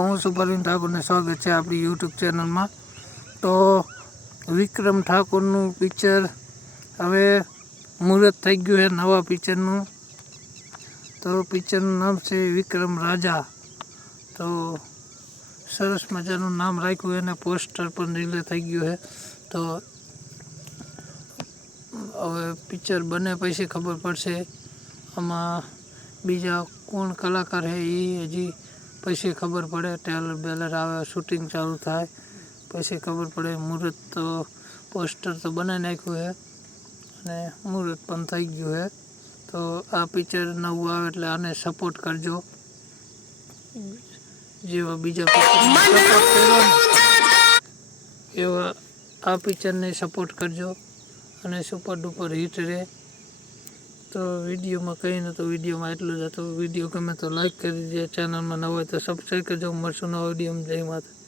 હું છું પરવીન ઠાકોરને સ્વાગત છે આપણી યુટ્યુબ ચેનલમાં। તો વિક્રમ ઠાકોરનું પિક્ચર હવે મુહૂર્ત થઈ ગયું છે નવા પિક્ચરનું। તો પિક્ચરનું નામ છે વિક્રમ રાજા। તો સરસ મજાનું નામ રાખ્યું એને પોસ્ટર પણ રિલીઝ થઈ ગયું છે। તો હવે પિક્ચર બને પછી ખબર પડશે આમાં બીજા કોણ કલાકાર છે એ હજી પછી ખબર પડે। ટ્રેલર બેલર આવે, શૂટિંગ ચાલુ થાય પછી ખબર પડે। મુહૂર્ત તો પોસ્ટર તો બનાવી નાખ્યું છે અને મુહૂર્ત પણ થઈ ગયું છે। તો આ પિક્ચર નવું આવે એટલે આને સપોર્ટ કરજો, જેવા બીજા પિક્ચરને સપોર્ટ કર્યો ને એવા આ પિક્ચરને સપોર્ટ કરજો અને સુપર ડુપર હિટ રહે। તો વિડીયોમાં કંઈ નહોતું, વિડીયોમાં એટલું જ હતું। વિડીયો ગમે તો લાઈક કરી દેજો, ચેનલમાં નવા હોય તો સબસ્ક્રાઈબ કરજો। મળશું નવા વિડીયોમાં। જય માતા।